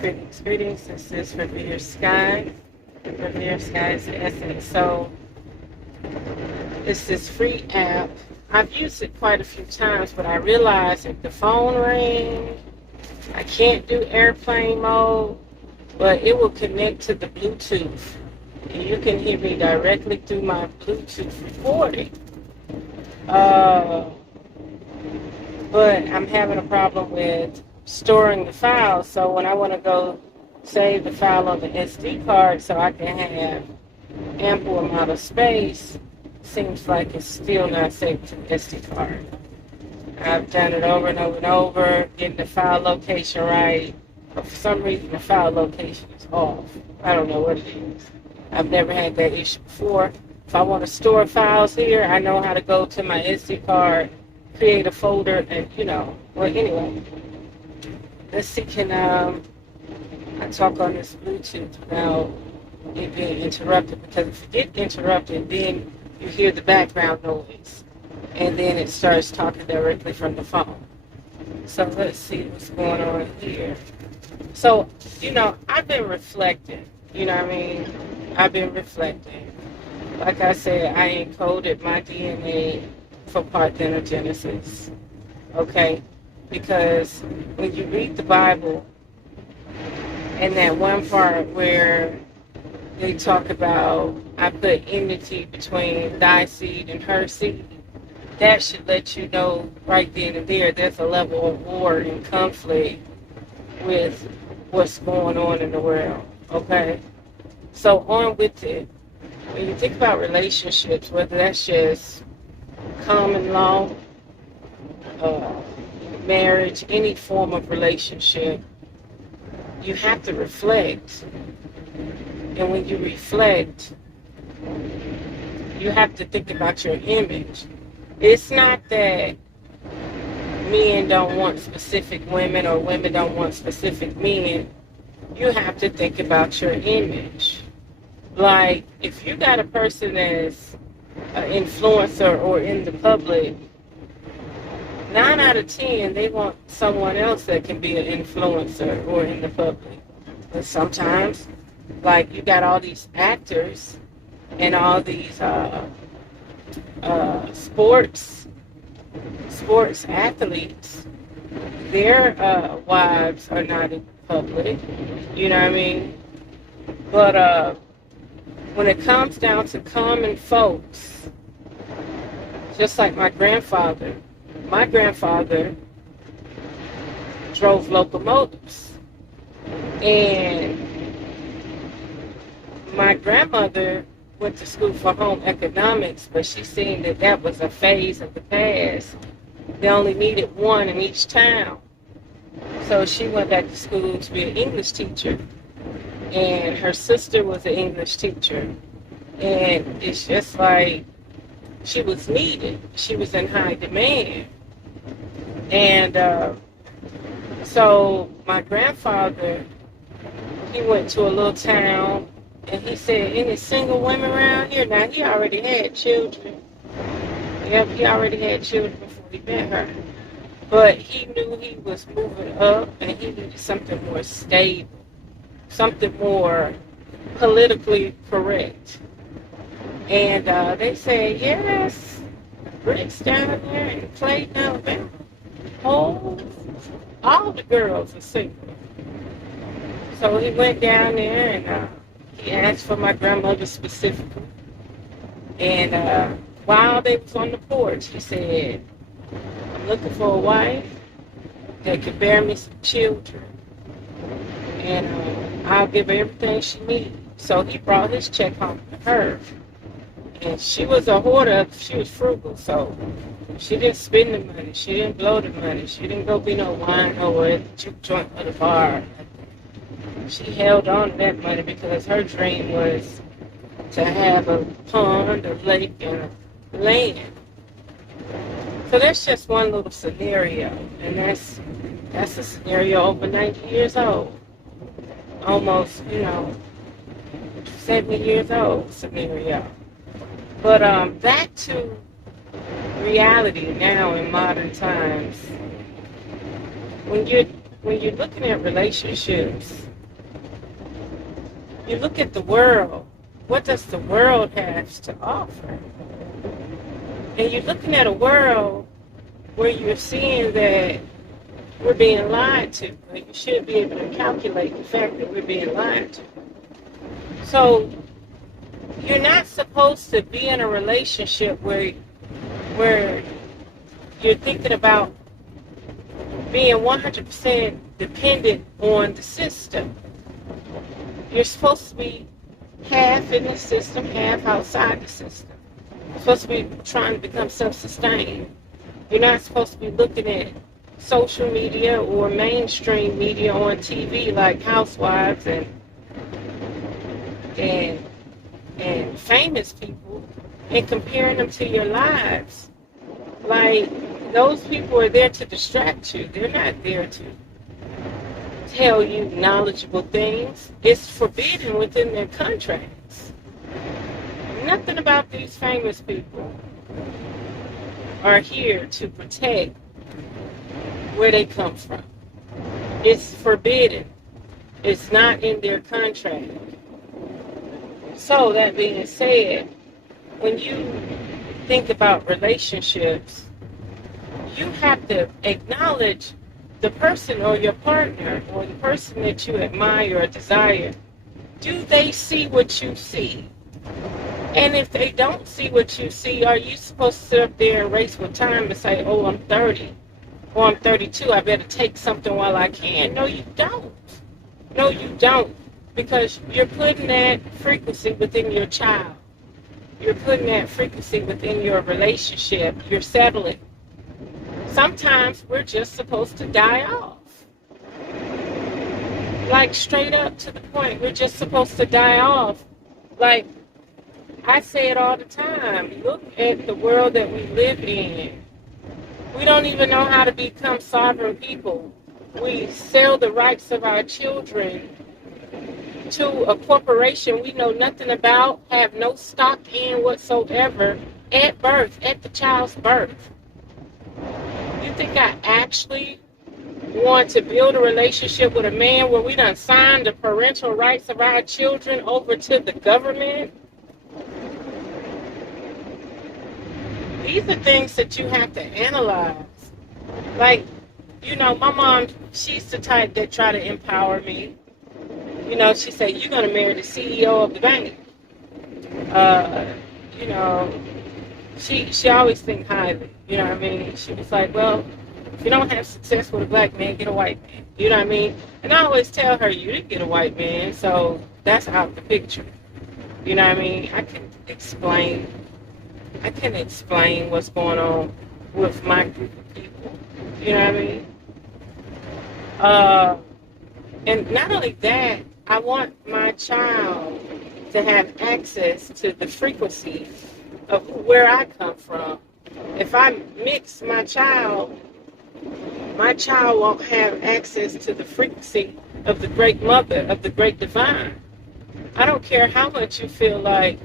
Greetings. This is RevereSkye. RevereSkye is the essence. So, it's this free app. I've used it quite a few times, but I realized if the phone rings, I can't do airplane mode, but it will connect to the Bluetooth. And you can hear me directly through my Bluetooth recording. But I'm having a problem with storing the file. So when I want to go save the file on the SD card so I can have ample amount of space, seems like it's still not saved to the SD card. I've done it over and over and over, getting the file location right. But for some reason, the file location is off. I don't know what it is. I've never had that issue before. If I want to store files here, I know how to go to my SD card, create a folder, and well, anyway. Let's see, can I talk on this Bluetooth without it being interrupted? Because if it gets interrupted, then you hear the background noise, and then it starts talking directly from the phone. So let's see what's going on here. So, I've been reflecting, I've been reflecting. Like I said, I encoded my DNA for parthenogenesis, okay? Because when you read the Bible, and that one part where they talk about, I put enmity between thy seed and her seed, that should let you know right then and there there's a level of war and conflict with what's going on in the world, okay? So on with it. When you think about relationships, whether that's just common law, marriage, any form of relationship, you have to reflect. And when you reflect, you have to think about your image. It's not that men don't want specific women or women don't want specific men. You have to think about your image. Like, if you got a person that's an influencer or in the public, 9 out of 10, they want someone else that can be an influencer or in the public. But sometimes, like, you got all these actors and all these sports athletes. Their wives are not in public. You know what I mean? But when it comes down to common folks, just like my grandfather drove locomotives. And my grandmother went to school for home economics, but she seen that was a phase of the past. They only needed one in each town. So she went back to school to be an English teacher. And her sister was an English teacher. And it's just like she was needed. She was in high demand. And so my grandfather, he went to a little town, and he said, any single women around here? Now, he already had children. Yep, he already had children before he met her. But he knew he was moving up, and he needed something more stable, something more politically correct. And they said, yes, Rick's down there in Clayton, Alabama. Oh, all the girls are single. So he went down there and he asked for my grandmother specifically. And while they was on the porch, he said, I'm looking for a wife that can bear me some children. And I'll give her everything she needs. So he brought his check home to her. And she was a hoarder. She was frugal, so she didn't spend the money. She didn't blow the money. She didn't go be no wine or at the juke joint or the bar. She held on to that money because her dream was to have a pond, a lake, and a land. So that's just one little scenario, and that's a scenario over 90 years old. Almost, 70 years old scenario. But back to reality now in modern times. When you're looking at relationships, you look at the world. What does the world have to offer? And you're looking at a world where you're seeing that we're being lied to. You should be able to calculate the fact that we're being lied to. So you're not supposed to be in a relationship where you're thinking about being 100% dependent on the system. You're supposed to be half in the system, half outside the system. You're supposed to be trying to become self-sustained. You're not supposed to be looking at social media or mainstream media on TV like housewives and famous people and comparing them to your lives. Like, those people are there to distract you. They're not there to tell you knowledgeable things. It's forbidden within their contracts. Nothing about these famous people are here to protect where they come from. It's forbidden. It's not in their contract. So that being said, when you think about relationships, you have to acknowledge the person or your partner or the person that you admire or desire. Do they see what you see? And if they don't see what you see, are you supposed to sit up there and race with time and say, oh, I'm 30 or I'm 32, I better take something while I can? No, you don't. No, you don't. Because you're putting that frequency within your child. You're putting that frequency within your relationship. You're settling. Sometimes we're just supposed to die off. Like, straight up to the point, we're just supposed to die off. Like, I say it all the time. Look at the world that we live in. We don't even know how to become sovereign people. We sell the rights of our children to a corporation we know nothing about, have no stock in whatsoever, at birth, at the child's birth. You think I actually want to build a relationship with a man where we done signed the parental rights of our children over to the government? These are things that you have to analyze. Like, you know, my mom, she's the type that try to empower me. You know, she said, you're going to marry the CEO of the bank. You know, she always think highly. You know what I mean? She was like, well, if you don't have success with a black man, get a white man. You know what I mean? And I always tell her, you didn't get a white man, so that's out the picture. You know what I mean? I can explain what's going on with my group of people. You know what I mean? And not only that, I want my child to have access to the frequency of where I come from. If I mix my child won't have access to the frequency of the great mother, of the great divine. I don't care how much you feel like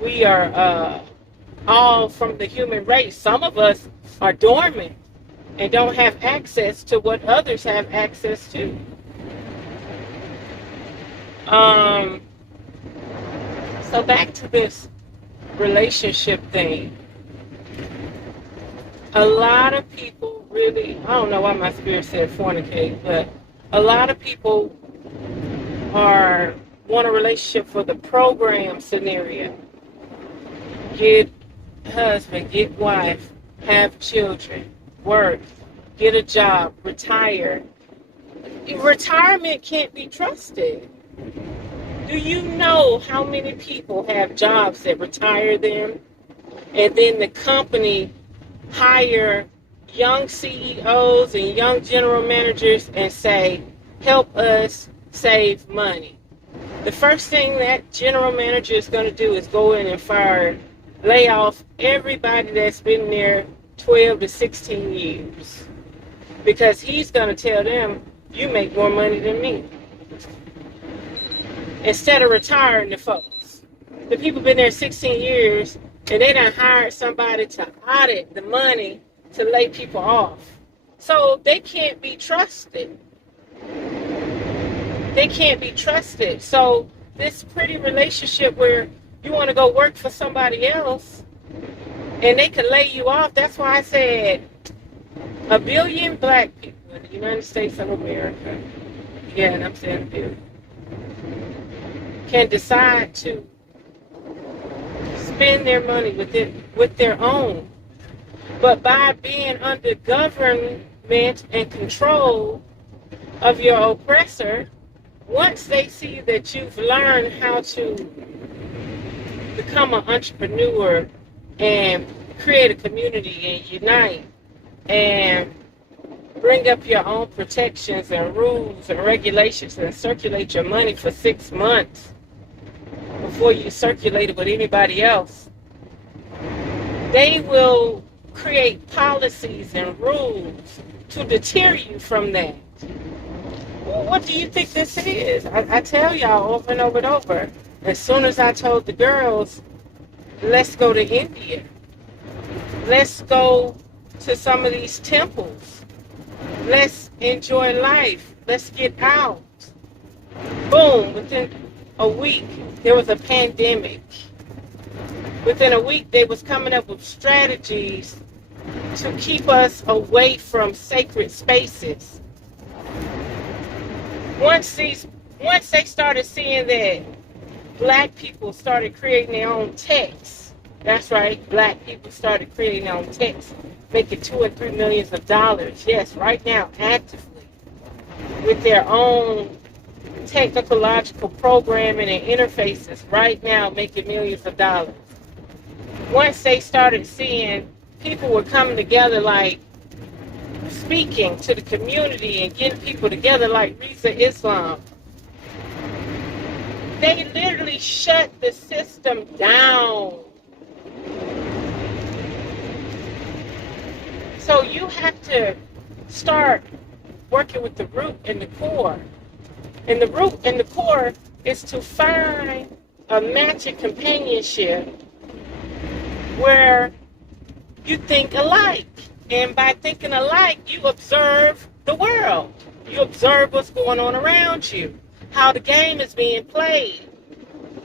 we are all from the human race. Some of us are dormant and don't have access to what others have access to. So back to this relationship thing. A lot of people really, I don't know why my spirit said fornicate, but a lot of people want a relationship for the program scenario. Get husband, get wife, have children, work, get a job, retire. Retirement can't be trusted. Do you know how many people have jobs that retire them, and then the company hire young CEOs and young general managers and say, help us save money? The first thing that general manager is going to do is go in and lay off everybody that's been there 12 to 16 years. Because he's going to tell them, you make more money than me. Instead of retiring the folks. The people been there 16 years and they done hired somebody to audit the money to lay people off. So they can't be trusted. They can't be trusted. So this pretty relationship where you want to go work for somebody else and they can lay you off. That's why I said 1 billion black people in the United States of America, yeah, and I'm saying 1 billion, can decide to spend their money with their own. But by being under government and control of your oppressor, once they see that you've learned how to become an entrepreneur and create a community and unite and bring up your own protections and rules and regulations and circulate your money for 6 months before you circulate it with anybody else, they will create policies and rules to deter you from that. Well, what do you think this is? I tell y'all over and over and over. As soon as I told the girls, let's go to India. Let's go to some of these temples. Let's enjoy life. Let's get out. Boom, within a week, there was a pandemic. Within a week, they was coming up with strategies to keep us away from sacred spaces. Once they started seeing that black people started creating their own texts, that's right, black people started creating their own texts, making $2 and $3 million, yes, right now, actively, with their own technological programming and interfaces, right now, making millions of dollars. Once they started seeing people were coming together, like speaking to the community and getting people together like RevereSkye, they literally shut the system down. So you have to start working with the root and the core. And the root and the core is to find a matching companionship where you think alike. And by thinking alike, you observe the world. You observe what's going on around you, how the game is being played.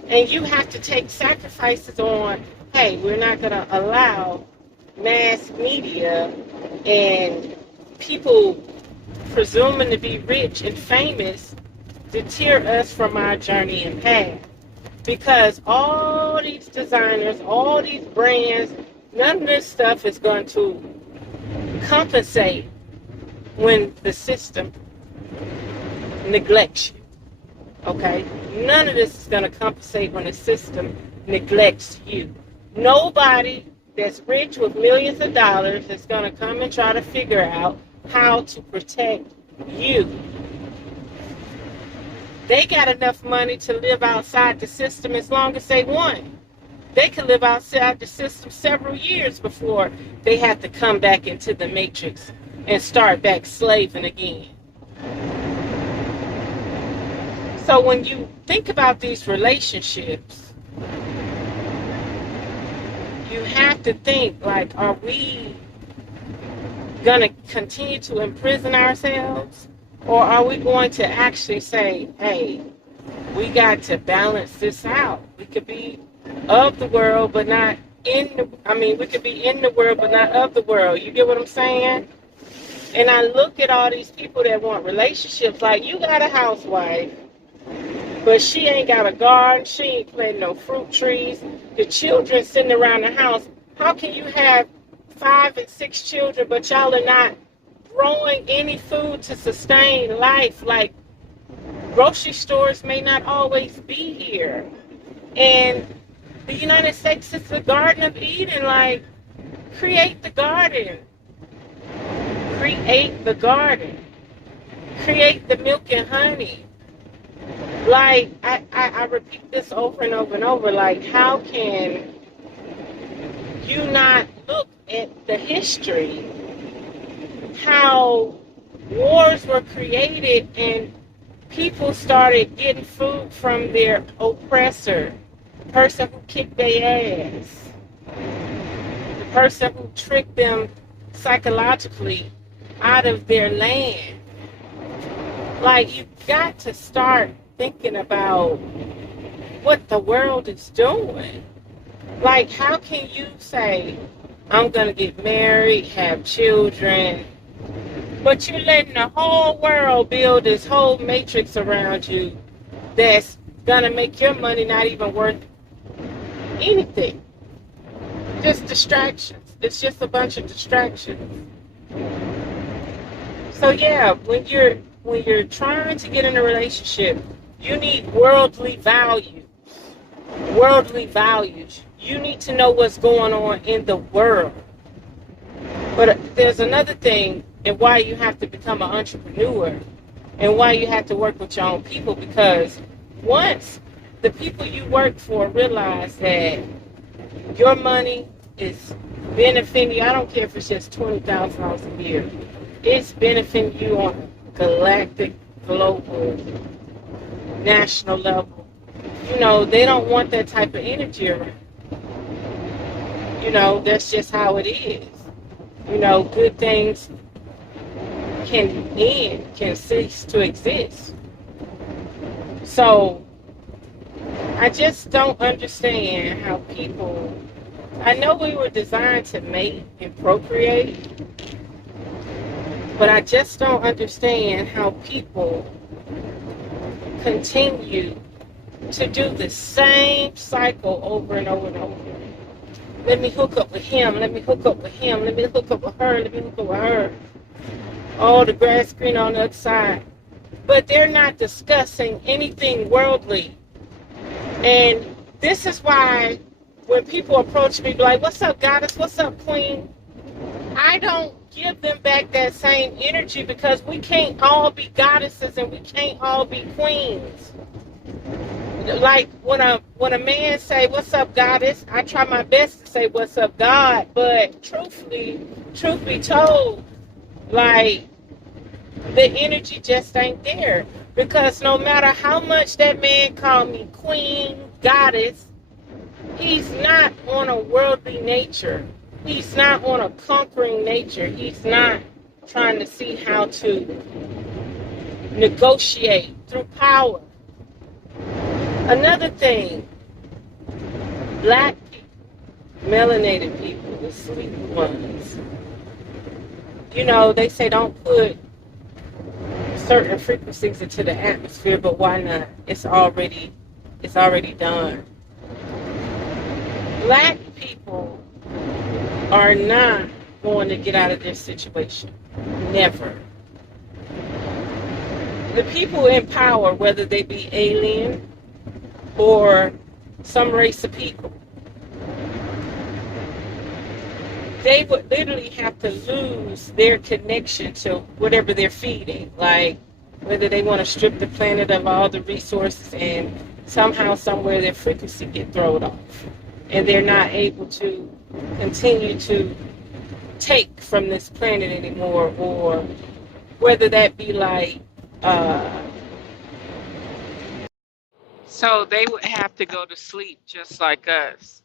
And you have to take sacrifices on, hey, we're not going to allow mass media and people presuming to be rich and famous deter us from our journey and path. Because all these designers, all these brands, none of this stuff is going to compensate when the system neglects you. Okay? None of this is going to compensate when the system neglects you. Nobody that's rich with millions of dollars is going to come and try to figure out how to protect you. They got enough money to live outside the system as long as they want. They could live outside the system several years before they have to come back into the matrix and start back slaving again. So when you think about these relationships, you have to think, like, are we going to continue to imprison ourselves? Or are we going to actually say, hey, we got to balance this out? We could be of the world, but not we could be in the world, but not of the world. You get what I'm saying? And I look at all these people that want relationships, like, you got a housewife, but she ain't got a garden, she ain't planting no fruit trees, the children sitting around the house. How can you have 5 and 6 children, but y'all are not growing any food to sustain life? Like, grocery stores may not always be here. And the United States is the Garden of Eden. Like, create the garden. Create the garden. Create the milk and honey. Like, I repeat this over and over and over. Like, how can you not look at the history? How wars were created and people started getting food from their oppressor, the person who kicked their ass, the person who tricked them psychologically out of their land. Like, you got to start thinking about what the world is doing. Like, how can you say, I'm going to get married, have children, but you're letting the whole world build this whole matrix around you that's going to make your money not even worth anything? Just distractions. It's just a bunch of distractions. So yeah, when you're trying to get in a relationship, you need worldly values. Worldly values. You need to know what's going on in the world. But there's another thing, and why you have to become an entrepreneur, and why you have to work with your own people, because once the people you work for realize that your money is benefiting you, I don't care if it's just $20,000 a year, it's benefiting you on a galactic, global, national level. You know, they don't want that type of energy around. You know, that's just how it is. You know, good things can end, can cease to exist. So, I just don't understand how people, I know we were designed to mate and procreate, but I just don't understand how people continue to do the same cycle over and over and over. Let me hook up with him, let me hook up with him, let me hook up with her, let me hook up with her. Oh, the grass green on the other side. But they're not discussing anything worldly. And this is why when people approach me, like, what's up, goddess? What's up, queen? I don't give them back that same energy, because we can't all be goddesses and we can't all be queens. Like when a man say, what's up, goddess, I try my best to say, what's up, God, but truth be told, like, the energy just ain't there. Because no matter how much that man call me queen, goddess, he's not on a worldly nature. He's not on a conquering nature. He's not trying to see how to negotiate through power. Another thing, black people, melanated people, the sleep ones, you know, they say don't put certain frequencies into the atmosphere, but why not? It's already done. Black people are not going to get out of this situation. Never. The people in power, whether they be alien or some race of people, they would literally have to lose their connection to whatever they're feeding. Like, whether they want to strip the planet of all the resources and somehow, somewhere, their frequency get thrown off. And they're not able to continue to take from this planet anymore, or whether that be like, so they would have to go to sleep just like us.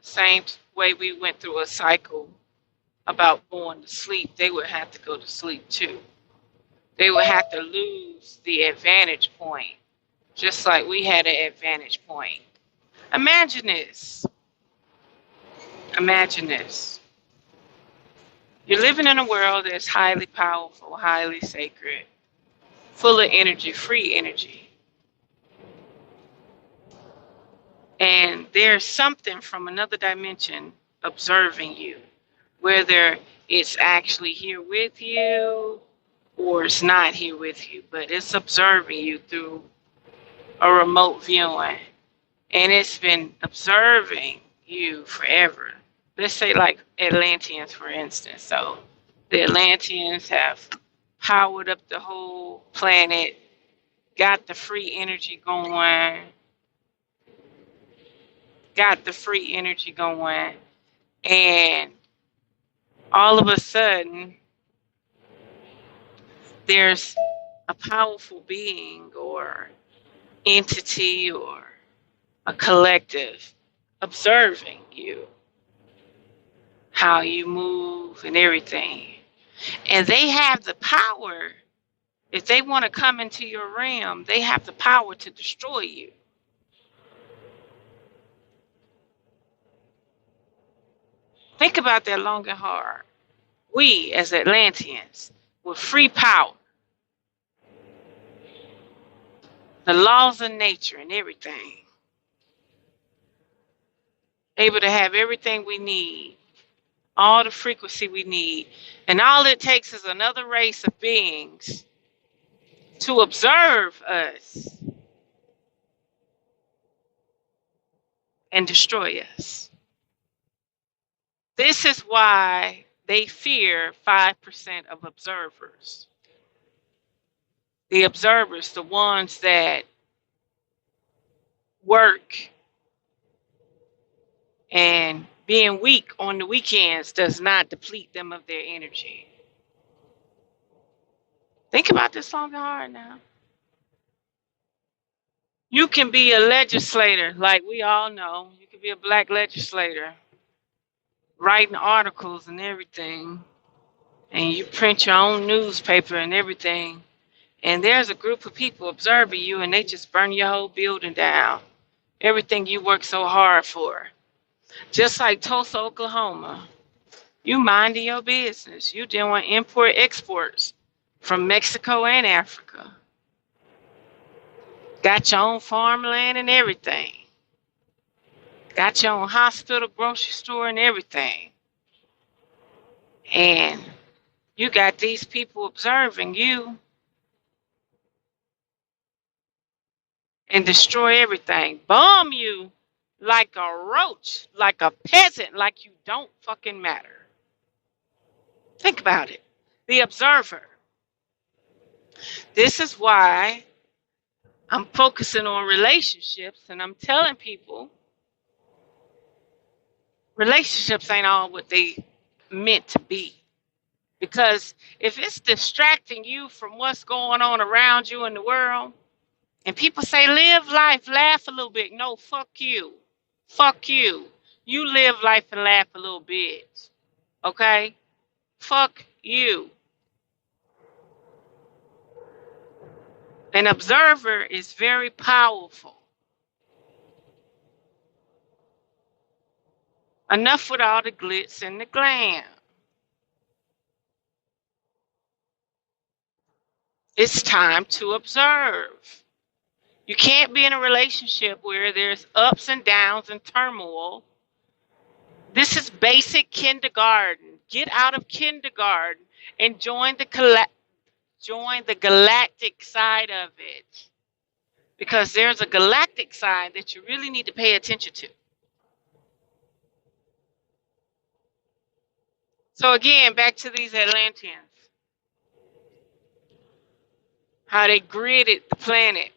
Same way we went through a cycle about going to sleep, they would have to go to sleep too. They would have to lose the advantage point, just like we had an advantage point. Imagine this. Imagine this. You're living in a world that's highly powerful, highly sacred, full of energy, free energy. And there's something from another dimension observing you, whether it's actually here with you or it's not here with you, but it's observing you through a remote viewing. And it's been observing you forever. Let's say like Atlanteans, for instance. So the Atlanteans have powered up the whole planet, got the free energy going, and all of a sudden, there's a powerful being or entity or a collective observing you, how you move and everything. And they have the power, if they want to come into your realm, they have the power to destroy you. Think about that long and hard. We, as Atlanteans, with free power, the laws of nature and everything, able to have everything we need, all the frequency we need, and all it takes is another race of beings to observe us and destroy us. This is why they fear 5% of observers. The observers, the ones that work, and being weak on the weekends does not deplete them of their energy. Think about this long and hard now. You can be a legislator, like we all know. You can be a black legislator, writing articles and everything, and you print your own newspaper and everything, and there's a group of people observing you, and they just burn your whole building down. Everything you worked so hard for. Just like Tulsa, Oklahoma. You minding your business. You doing import exports from Mexico and Africa. Got your own farmland and everything. Got your own hospital, grocery store, and everything. And you got these people observing you and destroy everything. Bomb you like a roach, like a peasant, like you don't fucking matter. Think about it. The observer. This is why I'm focusing on relationships, and I'm telling people relationships ain't all what they meant to be. Because if it's distracting you from what's going on around you in the world, and people say, live life, laugh a little bit. No, fuck you. Fuck you. You live life and laugh a little bit. Okay? Fuck you. An observer is very powerful. Enough with all the glitz and the glam. It's time to observe. You can't be in a relationship where there's ups and downs and turmoil. This is basic kindergarten. Get out of kindergarten and join the galactic side of it. Because there's a galactic side that you really need to pay attention to. So again, back to these Atlanteans. How they gridded the planet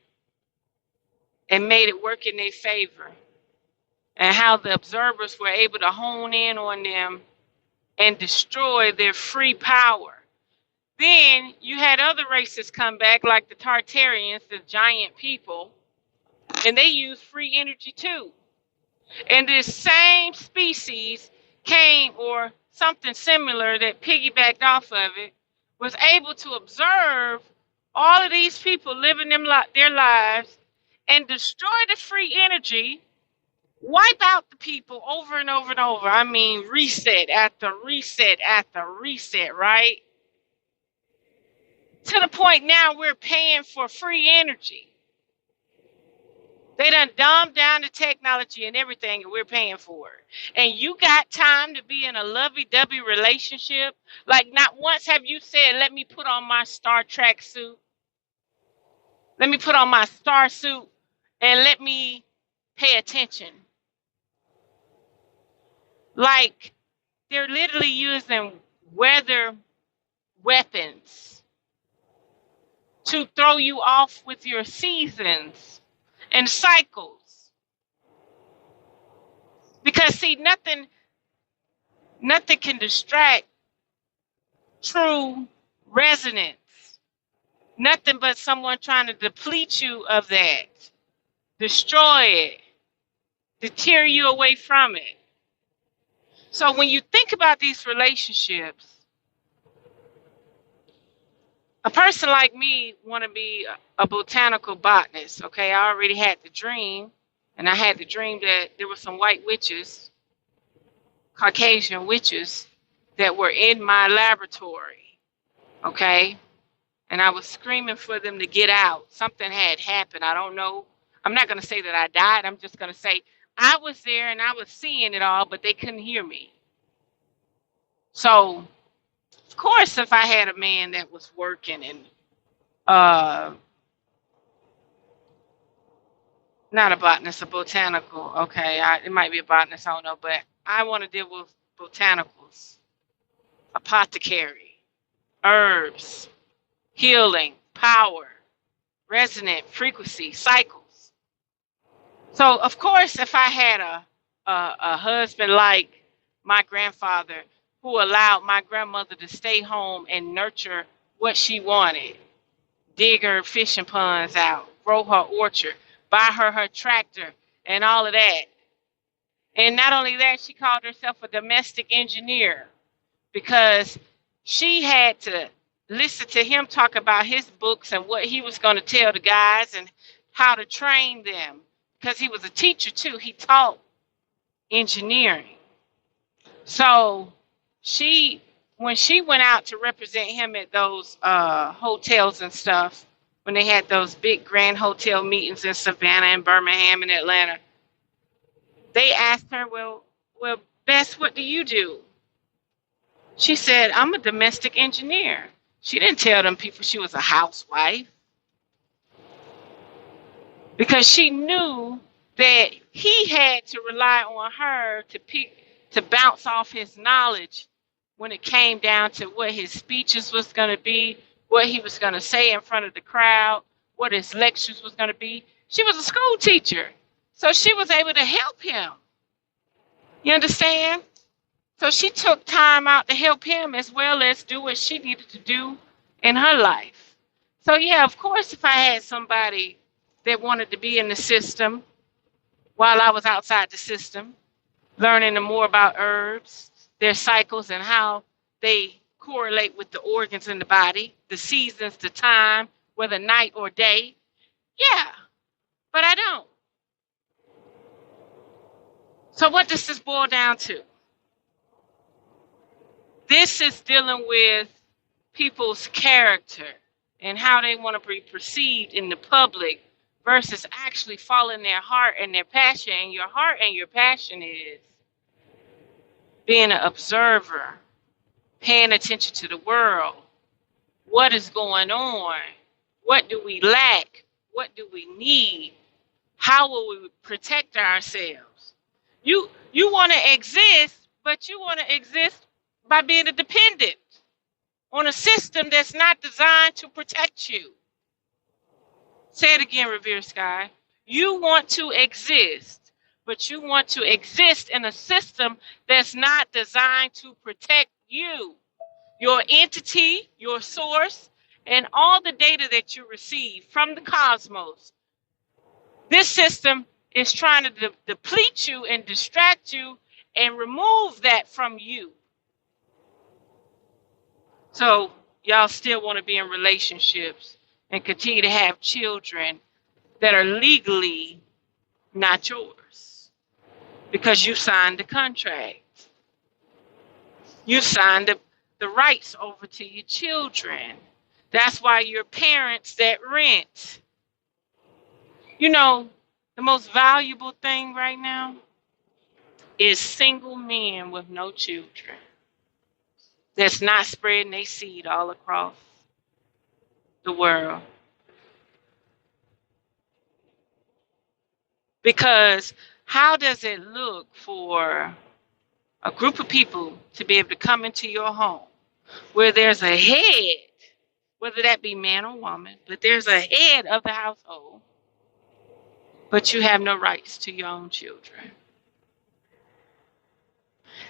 and made it work in their favor. And how the observers were able to hone in on them and destroy their free power. Then you had other races come back, like the Tartarians, the giant people, and they used free energy too. And this same species came, or something similar that piggybacked off of it, was able to observe all of these people living their lives and destroy the free energy, wipe out the people over and over and over. I mean, reset after reset after reset, right? To the point now we're paying for free energy. They done dumbed down the technology and everything, and we're paying for it. And you got time to be in a lovey-dovey relationship? Like, not once have you said, let me put on my Star Trek suit. Let me put on my star suit and let me pay attention. Like, they're literally using weather weapons to throw you off with your seasons and cycles. Because see, nothing can distract true resonance. Nothing but someone trying to deplete you of that, destroy it, deter you away from it. So when you think about these relationships, a person like me want to be a botanical botanist, okay? I already had the dream, and I had the dream that there were some white witches Caucasian witches that were in my laboratory, okay? And I was screaming for them to get out. Something had happened. I don't know. I'm not going to say that I died. I'm just going to say I was there and I was seeing it all, but they couldn't hear me. So, of course, if I had a man that was working and not a botanist, a botanical, okay, it might be a botanist, I don't know, but I want to deal with botanicals, apothecary, herbs, healing, power, resonant frequency, cycles. So, of course, if I had a husband like my grandfather who allowed my grandmother to stay home and nurture what she wanted, dig her fishing ponds out, grow her orchard, buy her tractor, and all of that. And not only that, she called herself a domestic engineer because she had to listen to him talk about his books and what he was going to tell the guys and how to train them. Because he was a teacher too. He taught engineering. So when she went out to represent him at those hotels and stuff, when they had those big grand hotel meetings in Savannah and Birmingham and Atlanta, they asked her, well, Bess, what do you do? She said, I'm a domestic engineer. She didn't tell them people she was a housewife because she knew that he had to rely on her to bounce off his knowledge when it came down to what his speeches was going to be, what he was going to say in front of the crowd, what his lectures was going to be. She was a school teacher, so she was able to help him. You understand? So she took time out to help him as well as do what she needed to do in her life. So yeah, of course, if I had somebody that wanted to be in the system while I was outside the system, learning more about herbs, their cycles and how they correlate with the organs in the body, the seasons, the time, whether night or day, yeah, but I don't. So what does this boil down to? This is dealing with people's character and how they want to be perceived in the public versus actually following their heart and their passion. And your heart and your passion is being an observer, paying attention to the world. What is going on? What do we lack? What do we need? How will we protect ourselves? You want to exist, but you want to exist by being a dependent on a system that's not designed to protect you. Say it again, RevereSkye. You want to exist, but you want to exist in a system that's not designed to protect you, your entity, your source, and all the data that you receive from the cosmos. This system is trying to deplete you and distract you and remove that from you. So y'all still want to be in relationships and continue to have children that are legally not yours because you signed the contract. You signed the rights over to your children. That's why you're parents that rent. You know, the most valuable thing right now is single men with no children that's not spreading their seed all across the world. Because how does it look for a group of people to be able to come into your home where there's a head, whether that be man or woman, but there's a head of the household, but you have no rights to your own children?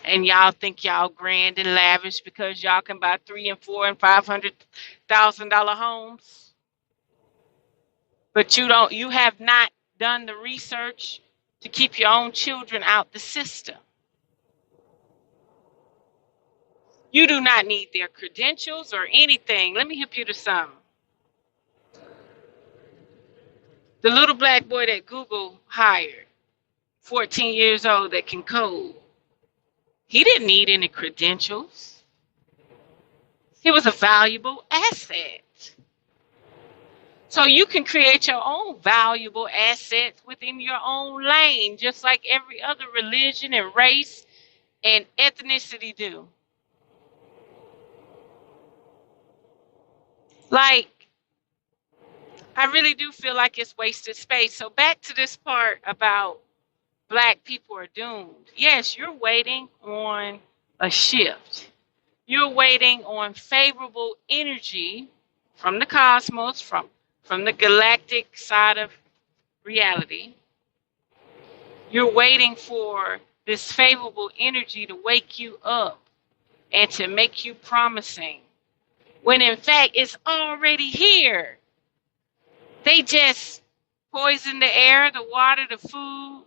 And y'all think y'all grand and lavish because y'all can buy $300,000 and $400,000 and $500,000 homes, but you have not done the research to keep your own children out the system. You do not need their credentials or anything. Let me help you to something. The little black boy that Google hired, 14 years old, that can code, He didn't need any credentials. He was a valuable asset. So you can create your own valuable assets within your own lane, just like every other religion and race and ethnicity do. Like, I really do feel like it's wasted space. So back to this part about Black people are doomed. Yes, you're waiting on a shift. You're waiting on favorable energy from the cosmos, from the galactic side of reality. You're waiting for this favorable energy to wake you up and to make you promising, when in fact it's already here. They just poison the air, the water, the food,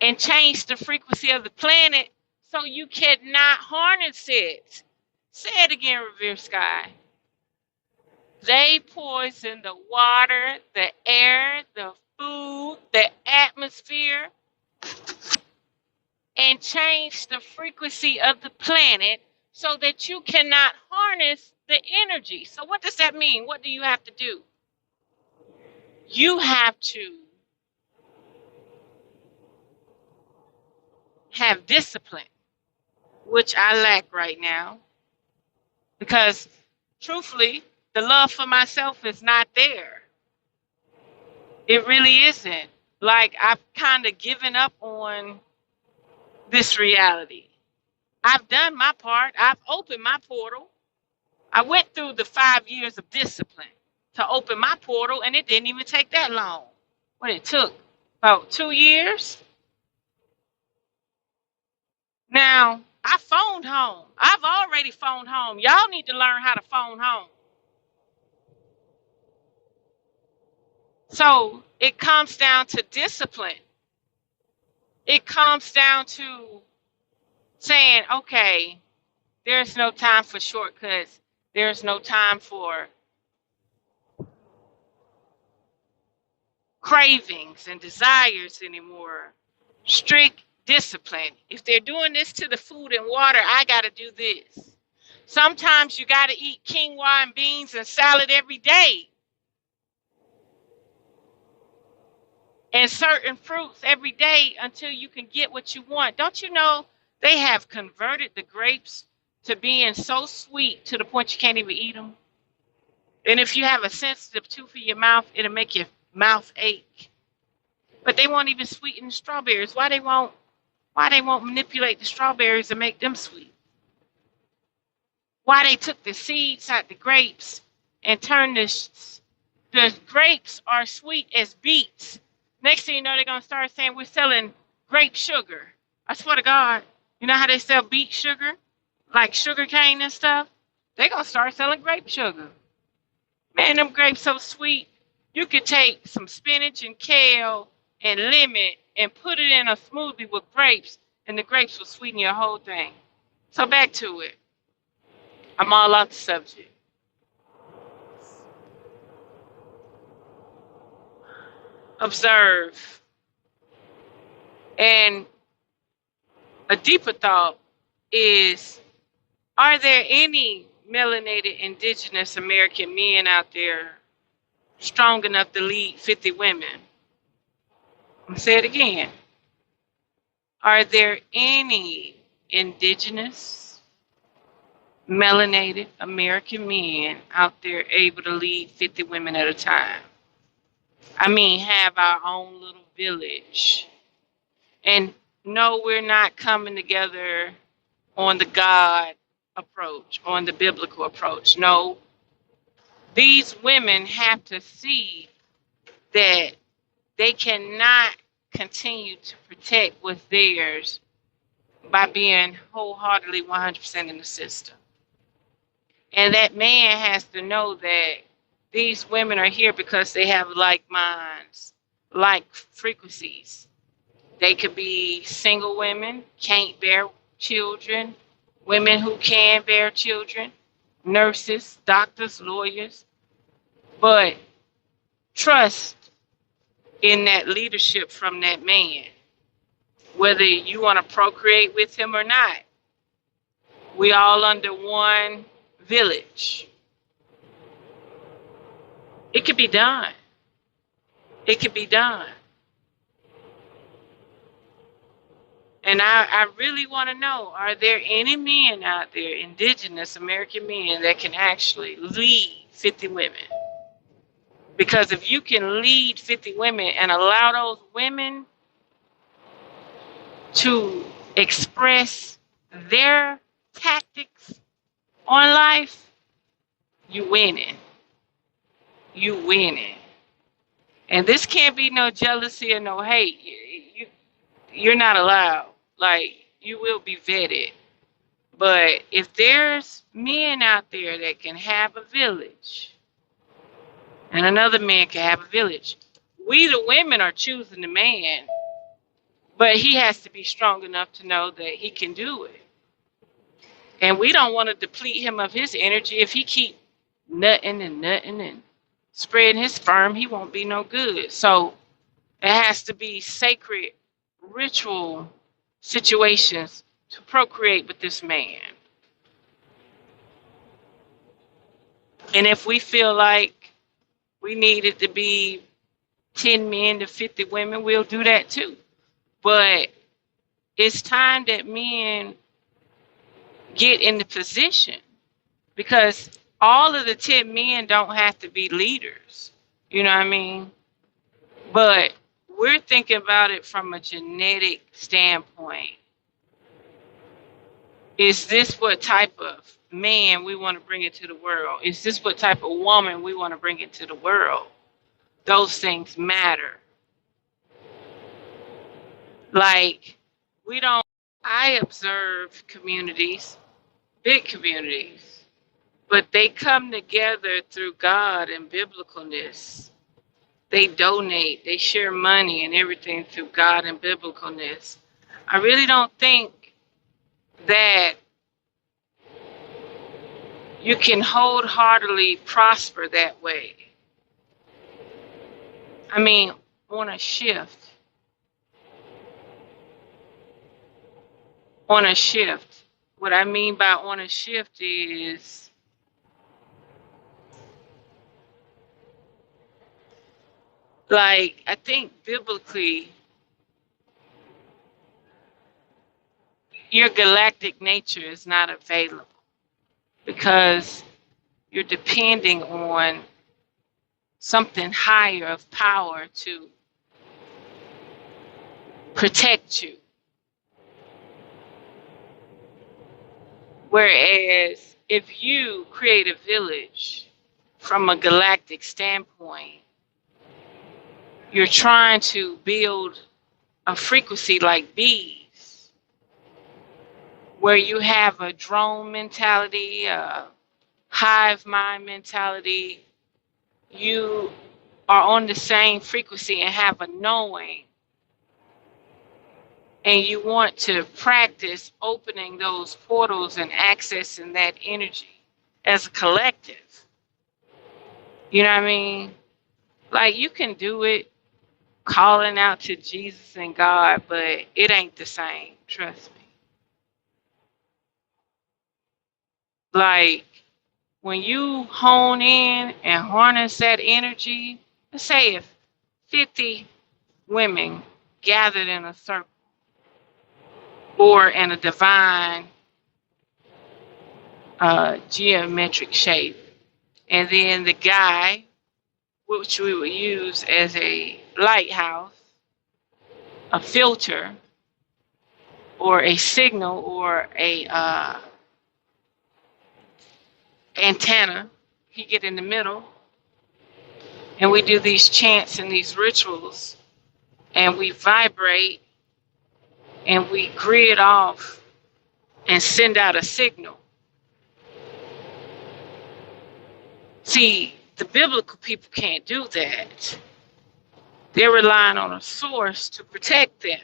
and change the frequency of the planet so you cannot harness it. Say it again, RevereSkye. They poison the water, the air, the food, the atmosphere, and change the frequency of the planet so that you cannot harness the energy. So what does that mean? What do you have to do? You have to have discipline, which I lack right now, because truthfully, the love for myself is not there. It really isn't. Like, I've kind of given up on this reality. I've done my part. I've opened my portal. I went through the 5 years of discipline to open my portal, and it didn't even take that long. What it took, about 2 years. Now, I phoned home. I've already phoned home. Y'all need to learn how to phone home. So it comes down to discipline. It comes down to saying, okay, there's no time for shortcuts. There's no time for cravings and desires anymore. Strict discipline. If they're doing this to the food and water, I got to do this. Sometimes you got to eat quinoa and beans and salad every day, and certain fruits every day until you can get what you want. Don't you know they have converted the grapes to being so sweet to the point you can't even eat them? And if you have a sensitive tooth in your mouth, it'll make your mouth ache. But they won't even sweeten the strawberries. Why they won't manipulate the strawberries and make them sweet? Why they took the seeds out the grapes and turned the grapes are sweet as beets. Next thing you know, they're going to start saying we're selling grape sugar. I swear to God, you know how they sell beet sugar? Like sugar cane and stuff? They're going to start selling grape sugar. Man, them grapes so sweet. You could take some spinach and kale and lemon and put it in a smoothie with grapes, and the grapes will sweeten your whole thing. So back to it. I'm all off the subject. Observe. And a deeper thought is, are there any melanated indigenous American men out there strong enough to lead 50 women? I'm going to say it again. Are there any indigenous melanated American men out there able to lead 50 women at a time? I mean, have our own little village. And no, we're not coming together on the God approach, on the biblical approach. No, these women have to see that they cannot continue to protect what's theirs by being wholeheartedly 100% in the system. And that man has to know that these women are here because they have like minds, like frequencies. They could be single women, can't bear children, women who can bear children, nurses, doctors, lawyers. But trust in that leadership from that man, whether you want to procreate with him or not. We all under one village. It could be done. It could be done. And I really want to know, are there any men out there, indigenous American men, that can actually lead 50 women? Because if you can lead 50 women and allow those women to express their tactics on life, you winning. You winning. And this can't be no jealousy or no hate. You're not allowed. Like, you will be vetted. But if there's men out there that can have a village, and another man can have a village, we the women are choosing the man, but he has to be strong enough to know that he can do it. And we don't want to deplete him of his energy. If he keep nutting and spreading his sperm, he won't be no good. So it has to be sacred ritual situations to procreate with this man. And if we feel like we need it to be 10 men to 50 women, we'll do that too. But it's time that men get in the position, because all of the 10 men don't have to be leaders. You know what I mean? But we're thinking about it from a genetic standpoint. Is this what type of man we want to bring into the world? Is this what type of woman we want to bring into the world? Those things matter. Like, I observe communities, big communities, but they come together through God and biblicalness. They donate, they share money and everything through God and biblicalness. I really don't think that you can wholeheartedly prosper that way. I mean, on a shift. On a shift. What I mean by on a shift is like, I think biblically, your galactic nature is not available because you're depending on something higher of power to protect you. Whereas if you create a village from a galactic standpoint, you're trying to build a frequency like bees, where you have a drone mentality, a hive mind mentality. You are on the same frequency and have a knowing, and you want to practice opening those portals and accessing that energy as a collective. You know what I mean? Like, you can do it calling out to Jesus and God, but it ain't the same. Trust me. Like, when you hone in and harness that energy, let's say if 50 women gathered in a circle or in a divine geometric shape, and then the guy, which we would use as a lighthouse, a filter, or a signal, or a antenna, he get in the middle, and we do these chants and these rituals, and we vibrate, and we grid off and send out a signal. See, the biblical people can't do that. They're relying on a source to protect them.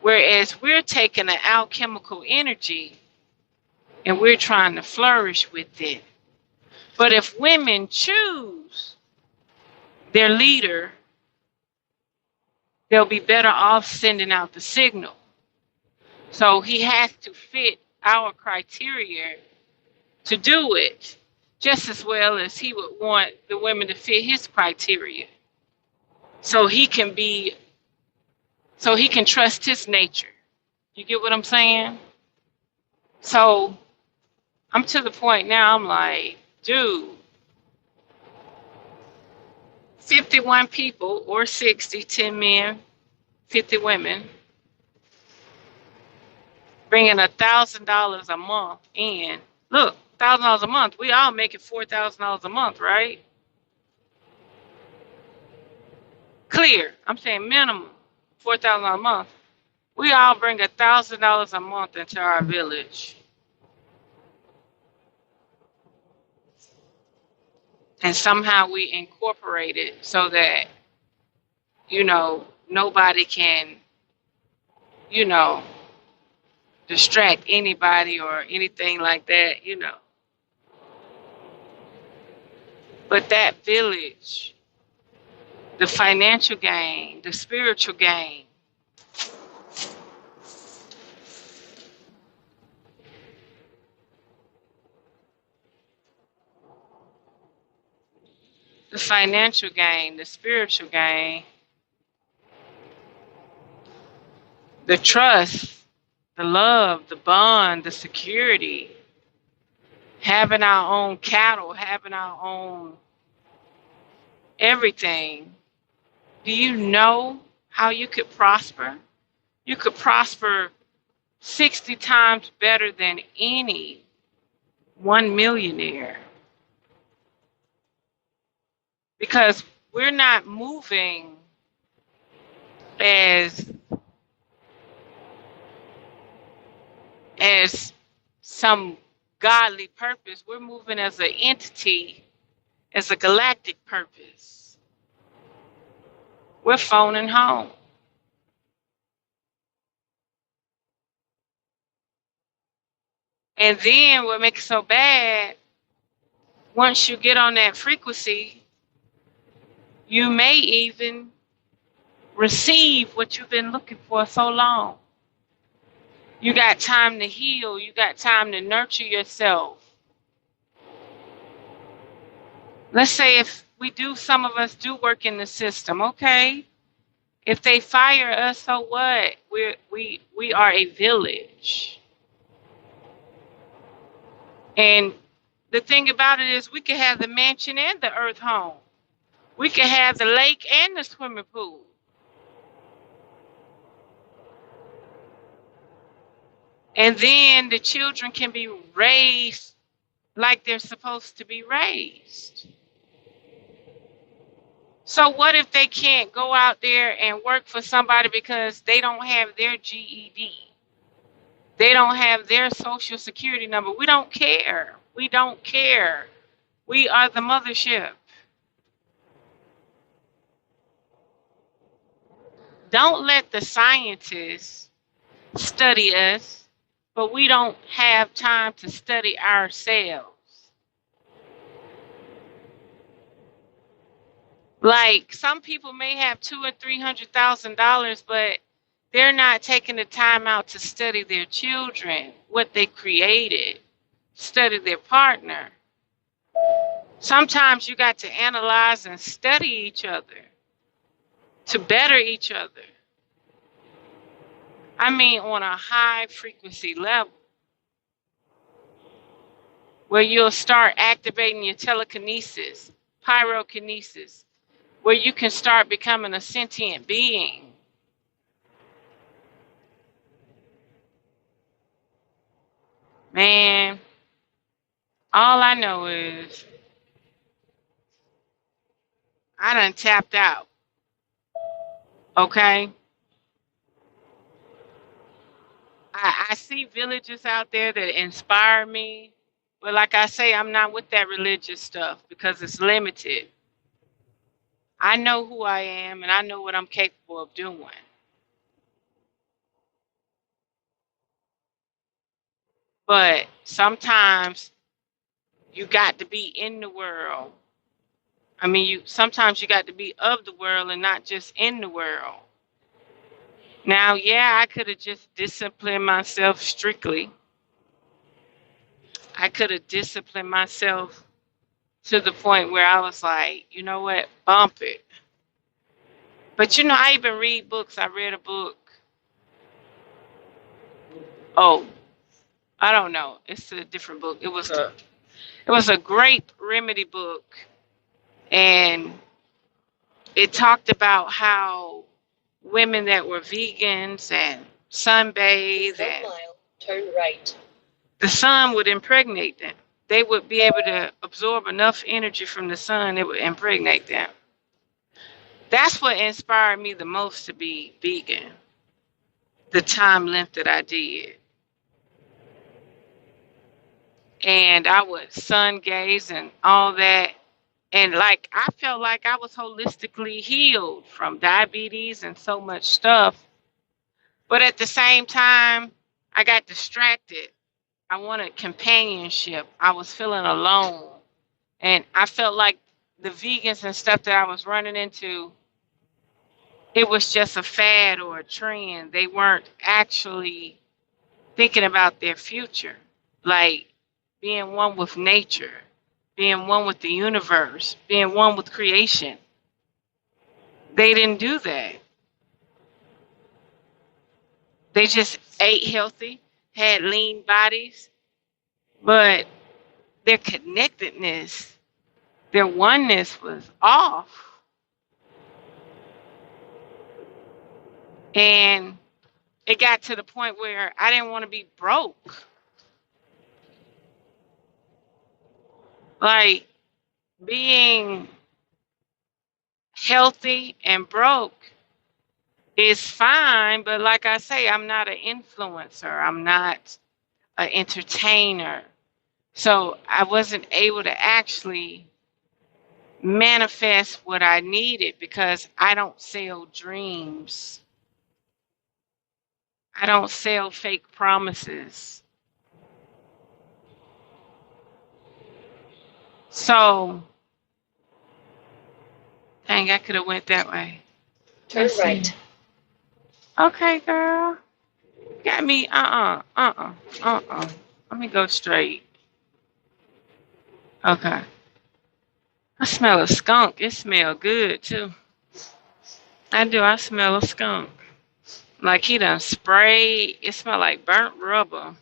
Whereas we're taking an alchemical energy and we're trying to flourish with it. But if women choose their leader, they'll be better off sending out the signal. So he has to fit our criteria to do it, just as well as he would want the women to fit his criteria. So he can be, so he can trust his nature. You get what I'm saying? So I'm to the point now, I'm like, dude, 51 people or 60, 10 men, 50 women, bringing $1,000 a month in. Look, $1,000 a month. We all make it $4,000 a month, right? Clear. I'm saying minimum $4,000 a month. We all bring $1,000 a month into our village. And somehow we incorporate it so that, nobody can, you know, distract anybody or anything like that. But that village, the financial gain, the spiritual gain, the financial gain, the spiritual gain, the trust, the love, the bond, the security, having our own cattle, having our own everything. Do you know how you could prosper? You could prosper 60 times better than any one millionaire. Because we're not moving as some godly purpose. We're moving as an entity, as a galactic purpose. We're phoning home. And then what makes it so bad, once you get on that frequency, you may even receive what you've been looking for so long. You got time to heal. You got time to nurture yourself. Let's say if some of us do work in the system, okay? If they fire us, so what? We are a village. And the thing about it is we could have the mansion and the earth home. We could have the lake and the swimming pool. And then the children can be raised like they're supposed to be raised. So what if they can't go out there and work for somebody because they don't have their GED? They don't have their social security number. We don't care. We don't care. We are the mothership. Don't let the scientists study us, but we don't have time to study ourselves. Like some people may have $200,000 or $300,000, but they're not taking the time out to study their children, what they created, study their partner. Sometimes you got to analyze and study each other to better each other. I mean, on a high frequency level, where you'll start activating your telekinesis, pyrokinesis, where you can start becoming a sentient being. Man, all I know is I done tapped out. Okay? I see villages out there that inspire me. But like I say, I'm not with that religious stuff because it's limited. I know who I am and I know what I'm capable of doing. But sometimes you got to be in the world. I mean, sometimes you got to be of the world and not just in the world. Now, yeah, I could have just disciplined myself strictly, I could have disciplined myself to the point where I was like, you know what, bump it. But I even read books. I read a book. Oh, I don't know. It's a different book. It was a grape remedy book, and it talked about how women that were vegans and sunbathe and turn right. The sun would impregnate them. They would be able to absorb enough energy from the sun, it would impregnate them. That's what inspired me the most to be vegan, the time length that I did. And I would sun gaze and all that. And like, I felt like I was holistically healed from diabetes and so much stuff. But at the same time, I got distracted. I wanted companionship. I was feeling alone. And I felt like the vegans and stuff that I was running into, it was just a fad or a trend. They weren't actually thinking about their future, like being one with nature, being one with the universe, being one with creation. They didn't do that. They just ate healthy, had lean bodies, but their connectedness, their oneness was off. And it got to the point where I didn't want to be broke. Like, being healthy and broke is fine, but like I say, I'm not an influencer. I'm not an entertainer. So I wasn't able to actually manifest what I needed because I don't sell dreams. I don't sell fake promises. So, dang, I could have went that way. Turn right. Okay, girl. Got me, Let me go straight. Okay. I smell a skunk. It smells good, too. I do. I smell a skunk. Like he done sprayed. It smell like burnt rubber.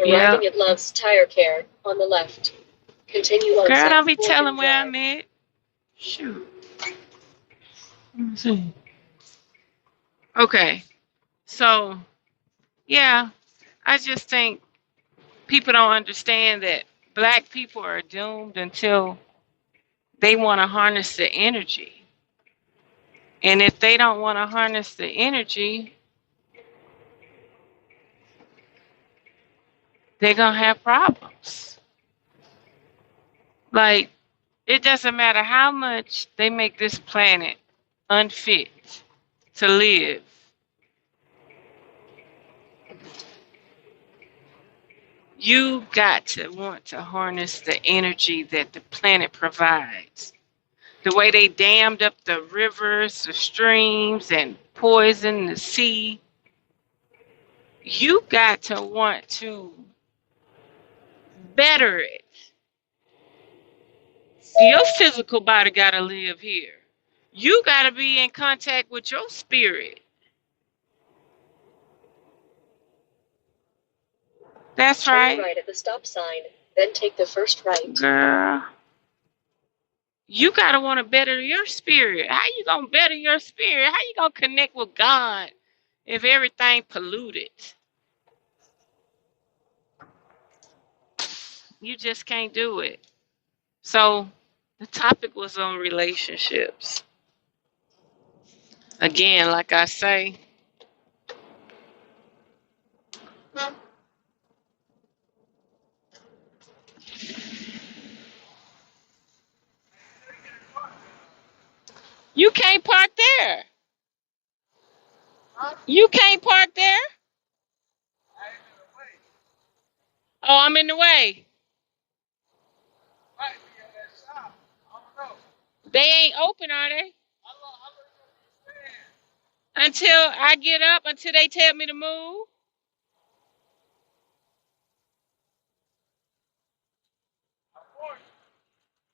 Arriving at Love's Tire Care on the left. Continue on. Girl, don't be telling where I'm at. Shoot. Let me see. Okay. So, yeah, I just think people don't understand that black people are doomed until they want to harness the energy. And if they don't want to harness the energy, they're going to have problems. Like, it doesn't matter how much they make this planet unfit to live. You got to want to harness the energy that the planet provides. The way they dammed up the rivers, the streams, and poisoned the sea. You got to want to better it. Your physical body got to live here. You got to be in contact with your spirit. That's right. Turn right at the stop sign, then take the first right. Girl, you got to want to better your spirit. How you going to better your spirit? How you going to connect with God if everything polluted? You just can't do it. So the topic was on relationships. Again, like I say, you can't park there. You can't park there. Oh, I'm in the way. They ain't open, are they? Until I get up, until they tell me to move.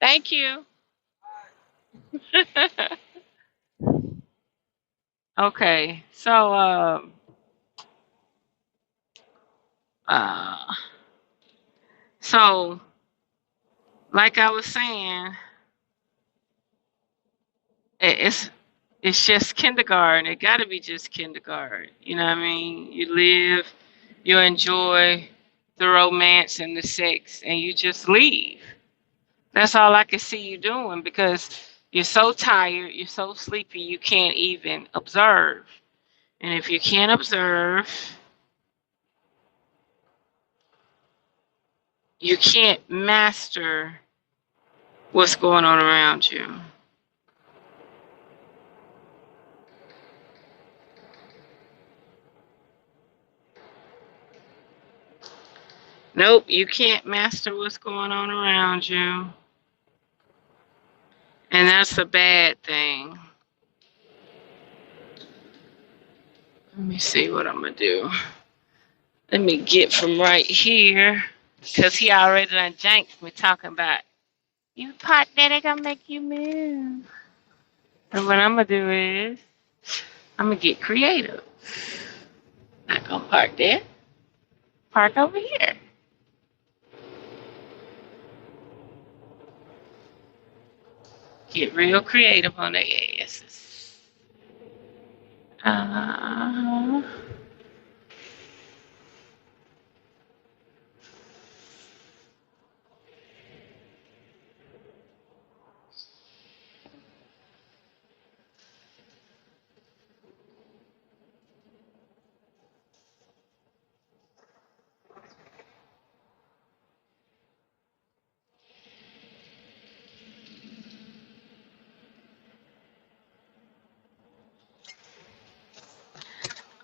Thank you. Okay, so uh, so like I was saying, it's just kindergarten. It got to be just kindergarten. You know what I mean? You live, you enjoy the romance and the sex, and you just leave. That's all I can see you doing because you're so tired, you're so sleepy, you can't even observe. And if you can't observe, you can't master what's going on around you. Nope, you can't master what's going on around you. And that's a bad thing. Let me see what I'm going to do. Let me get from right here. Because he already done janked me talking about, you part that ain't going to make you move. And what I'm going to do is, I'm going to get creative. Not going to park there. Park over here. Get real creative on their asses.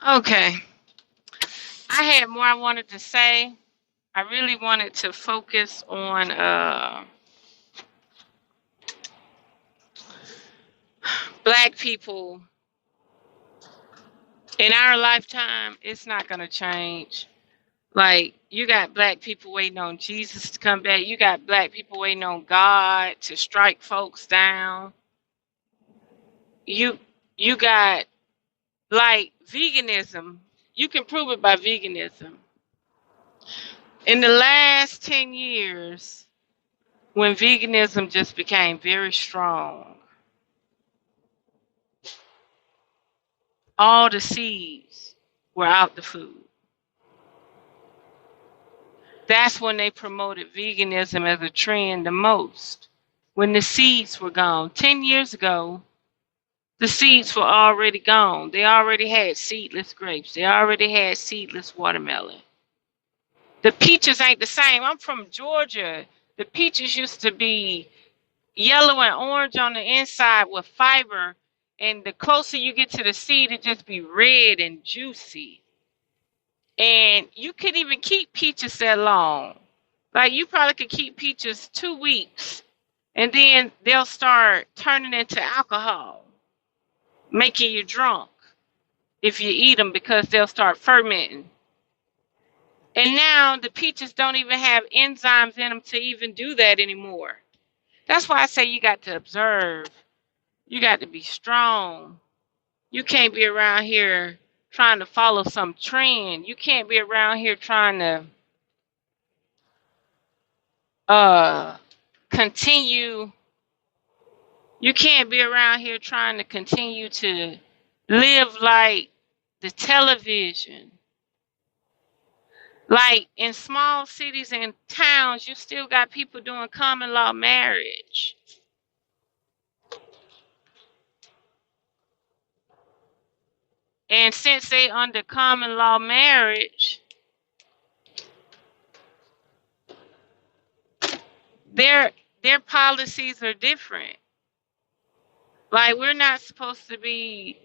Okay. I had more I wanted to say. I really wanted to focus on black people. In our lifetime, it's not going to change. Like, you got black people waiting on Jesus to come back. You got black people waiting on God to strike folks down. You got, like, veganism. You can prove it by veganism. In the last 10 years, when veganism just became very strong, all the seeds were out the food. That's when they promoted veganism as a trend the most. When the seeds were gone. 10 years ago, the seeds were already gone. They already had seedless grapes. They already had seedless watermelon. The peaches ain't the same. I'm from Georgia. The peaches used to be yellow and orange on the inside with fiber. And the closer you get to the seed, it just be red and juicy. And you could even keep peaches that long. Like, you probably could keep peaches 2 weeks, and then they'll start turning into alcohol, making you drunk if you eat them because they'll start fermenting. And now the peaches don't even have enzymes in them to even do that anymore. That's why I say you got to observe. You got to be strong. You can't be around here trying to follow some trend. You can't be around here trying to continue. You can't be around here trying to continue to live like the television. Like, in small cities and towns, you still got people doing common law marriage. And since they under common law marriage, their policies are different. Like, we're not supposed to be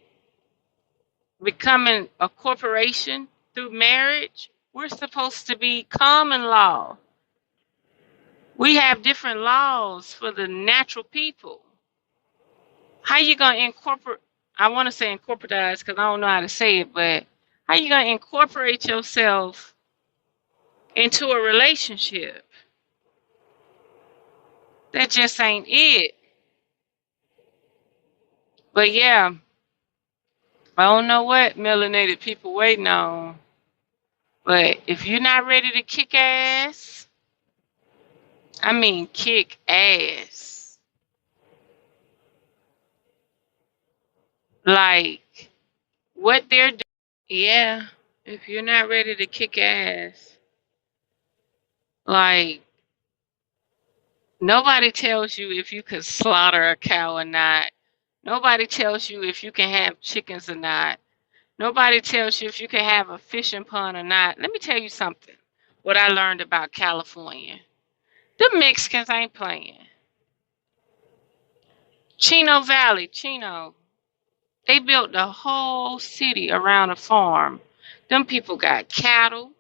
becoming a corporation through marriage. We're supposed to be common law. We have different laws for the natural people. How you gonna incorporate? I want to say incorporate because I don't know how to say it, but how you gonna incorporate yourself into a relationship? That just ain't it. But yeah, I don't know what melanated people waiting on. But if you're not ready to kick ass, I mean kick ass. Like what they're doing. Yeah, if you're not ready to kick ass, like nobody tells you if you could slaughter a cow or not. Nobody tells you if you can have chickens or not. Nobody tells you if you can have a fishing pond or not. Let me tell you something. What I learned about California. The Mexicans ain't playing. Chino Valley, Chino. They built the whole city around a farm. Them people got cattle,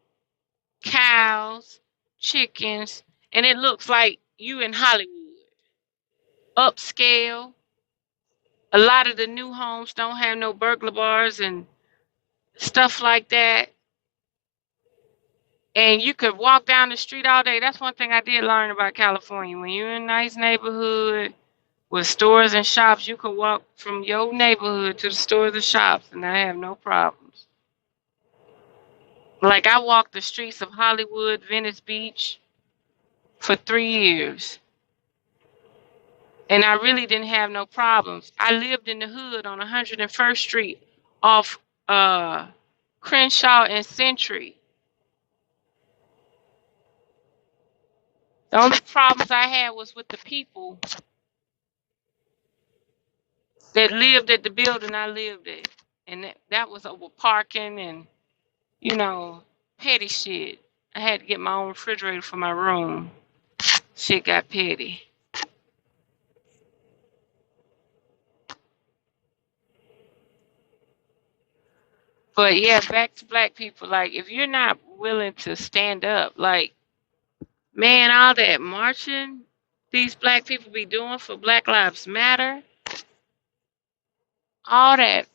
cows, chickens, and it looks like you in Hollywood. Upscale. A lot of the new homes don't have no burglar bars and stuff like that. And you could walk down the street all day. That's one thing I did learn about California. When you're in a nice neighborhood with stores and shops, you can walk from your neighborhood to the stores and shops and I have no problems. Like I walked the streets of Hollywood, Venice Beach for 3 years. And I really didn't have no problems. I lived in the hood on 101st Street off Crenshaw and Century. The only problems I had was with the people that lived at the building I lived at. And that was over parking and, you know, petty shit. I had to get my own refrigerator for my room. Shit got petty. But yeah, back to black people. Like, if you're not willing to stand up, like, man, all that marching these black people be doing for Black Lives Matter, all that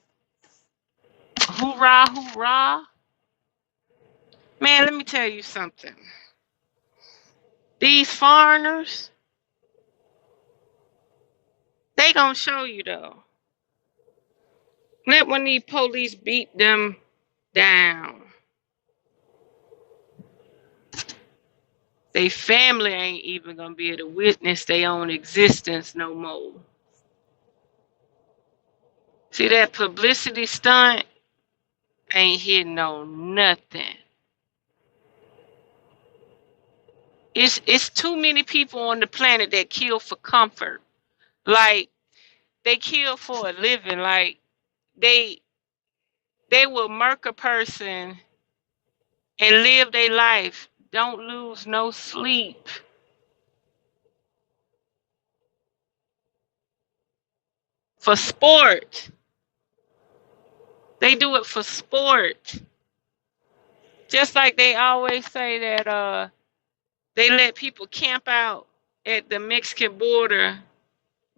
hoorah, hoorah. Man, let me tell you something. These foreigners, they gonna show you though. Not when these police beat them down. They family ain't even gonna be able to witness their own existence no more. See that publicity stunt ain't hitting on nothing. It's too many people on the planet that kill for comfort. Like they kill for a living. Like they will murk a person and live their life. Don't lose no sleep. For sport. They do it for sport. Just like they always say that they let people camp out at the Mexican border,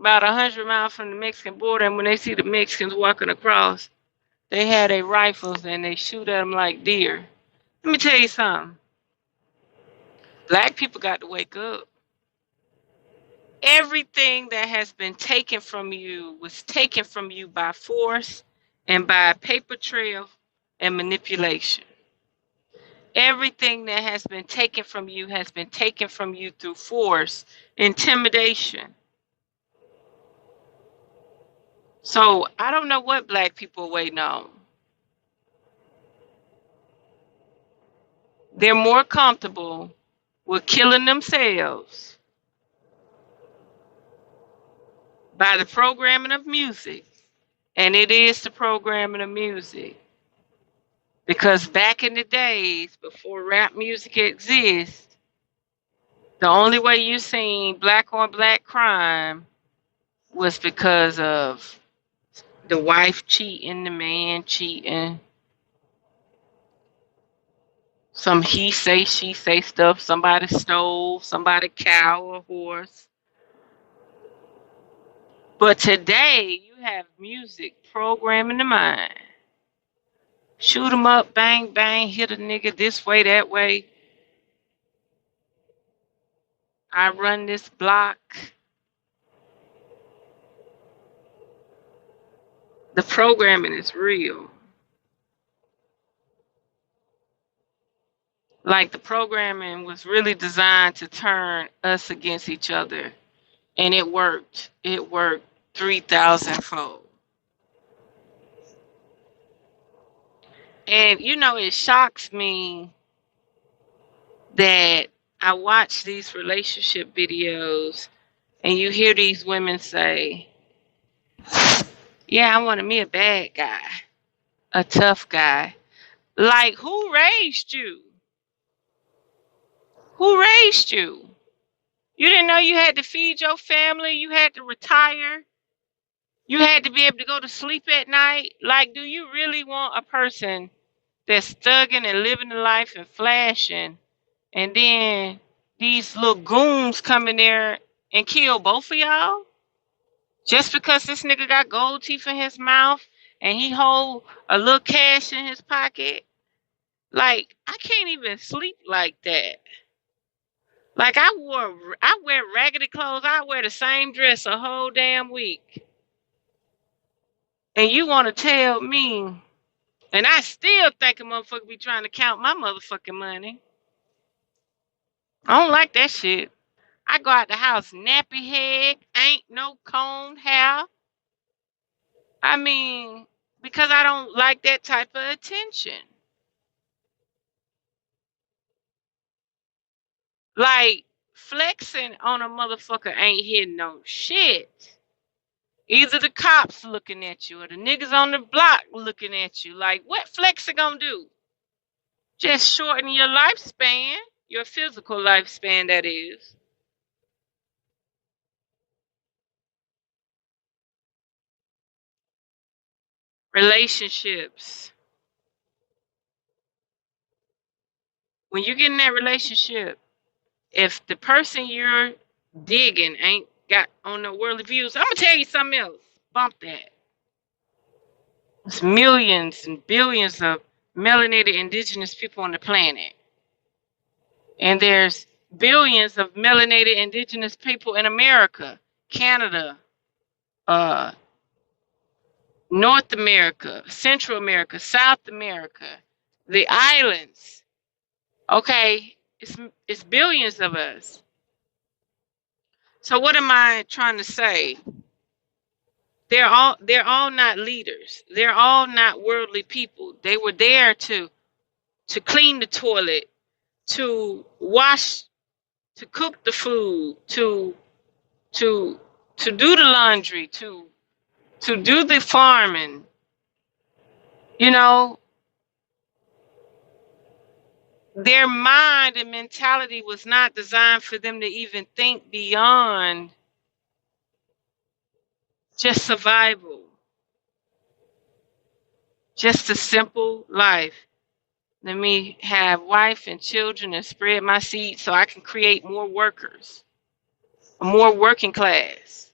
about 100 miles from the Mexican border, and when they see the Mexicans walking across, they have their rifles and they shoot at them like deer. Let me tell you something. Black people got to wake up. Everything that has been taken from you was taken from you by force and by paper trail and manipulation. Everything that has been taken from you has been taken from you through force, intimidation. So I don't know what black people are waiting on. They're more comfortable with killing themselves by the programming of music. And it is the programming of music. Because back in the days, before rap music exists, the only way you seen black on black crime was because of the wife cheating, the man cheating, some he say, she say stuff, somebody stole, somebody cow or horse. But today, you have music programming the mind. Shoot 'em up, bang, bang, hit a nigga this way, that way. I run this block. The programming is real. Like the programming was really designed to turn us against each other. And it worked. It worked 3,000 fold. And you know, it shocks me that I watch these relationship videos and you hear these women say, yeah, I wanted me a bad guy, a tough guy. Like, who raised you? Who raised you? You didn't know you had to feed your family, you had to retire, you had to be able to go to sleep at night. Like, do you really want a person that's thugging and living the life and flashing, and then these little goons come in there and kill both of y'all? Just because this nigga got gold teeth in his mouth and he hold a little cash in his pocket? Like, I can't even sleep like that. Like, I wear raggedy clothes. I wear the same dress a whole damn week. And you want to tell me, and I still think a motherfucker be trying to count my motherfucking money. I don't like that shit. I go out the house nappy head, ain't no comb hair. I mean, because I don't like that type of attention. Like, flexing on a motherfucker ain't hitting no shit. Either the cops looking at you or the niggas on the block looking at you. Like, what flexing gonna do? Just shorten your lifespan, your physical lifespan, that is. Relationships. When you get in that relationship, if the person you're digging ain't got on no worldly views, I'm gonna tell you something else. Bump that. There's millions and billions of melanated indigenous people on the planet. And there's billions of melanated indigenous people in America, Canada, uh, North America, Central America, South America, the islands. Okay, it's billions of us. So what am I trying to say? They're all not leaders. They're all not worldly people. They were there to clean the toilet, to wash, to cook the food, to do the laundry, to do the farming. You know, their mind and mentality was not designed for them to even think beyond just survival, just a simple life. Let me have wife and children and spread my seed so I can create more workers, a more working class.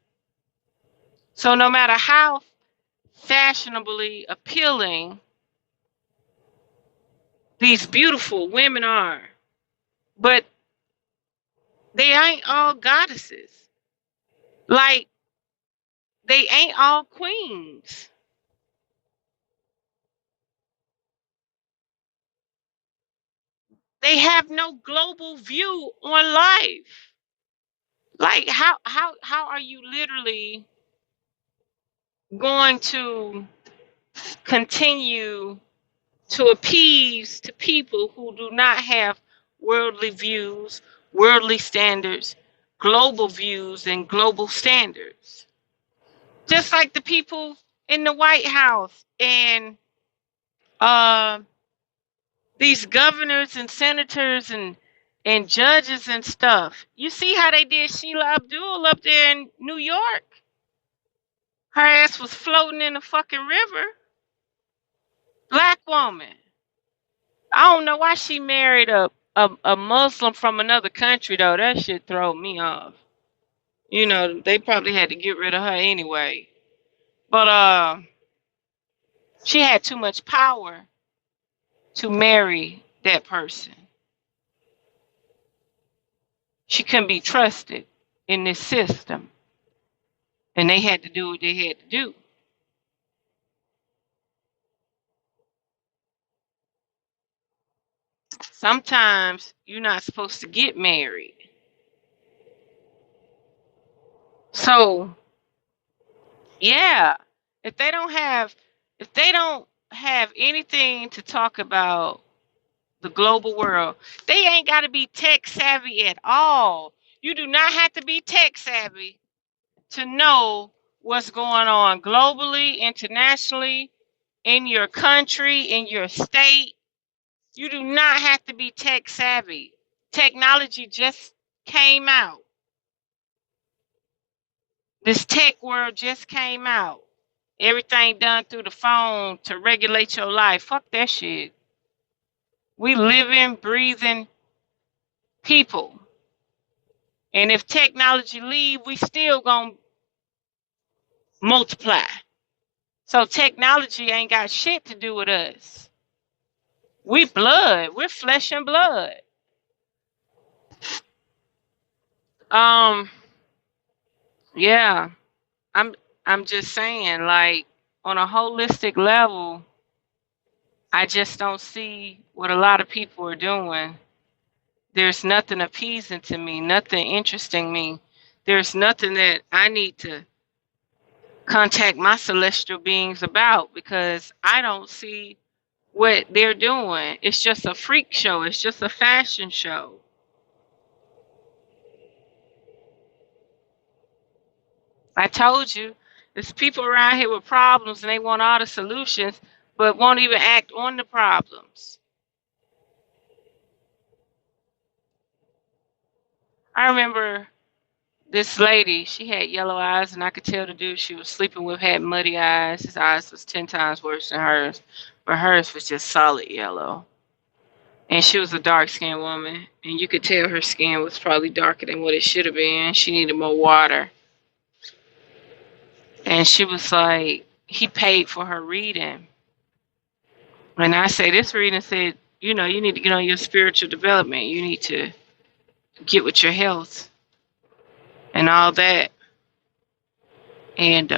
So no matter how fashionably appealing these beautiful women are, but they ain't all goddesses. Like, they ain't all queens. They have no global view on life. Like, how are you literally going to continue to appease to people who do not have worldly views, worldly standards, global views, and global standards? Just like the people in the White House and uh, these governors and senators and judges and stuff. You see how they did Sheila Abdul up there in New York? Her ass was floating in the fucking river. Black woman. I don't know why she married a Muslim from another country though. That shit throw me off. You know, they probably had to get rid of her anyway. But she had too much power to marry that person. She couldn't be trusted in this system. And they had to do what they had to do. Sometimes you're not supposed to get married. So, yeah, if they don't have anything to talk about the global world, they ain't got to be tech savvy at all. You do not have to be tech savvy to know what's going on globally, internationally, in your country, in your state. You do not have to be tech savvy. Technology just came out. This tech world just came out. Everything done through the phone to regulate your life. Fuck that shit. We living, breathing people. And if technology leave, we still gonna multiply. So technology ain't got shit to do with us. We blood. We're flesh and blood. Yeah. I'm just saying, like, on a holistic level, I just don't see what a lot of people are doing. There's nothing appeasing to me, nothing interesting me. There's nothing that I need to contact my celestial beings about because I don't see what they're doing. It's just a freak show. It's just a fashion show. I told you, there's people around here with problems and they want all the solutions, but won't even act on the problems. I remember this lady, she had yellow eyes, and I could tell the dude she was sleeping with had muddy eyes. His eyes was 10 times worse than hers, but hers was just solid yellow. And she was a dark-skinned woman, and you could tell her skin was probably darker than what it should have been. She needed more water. And she was like, he paid for her reading. And I say, this reading said, you know, you need to get on your spiritual development. You need to get with your health and all that. And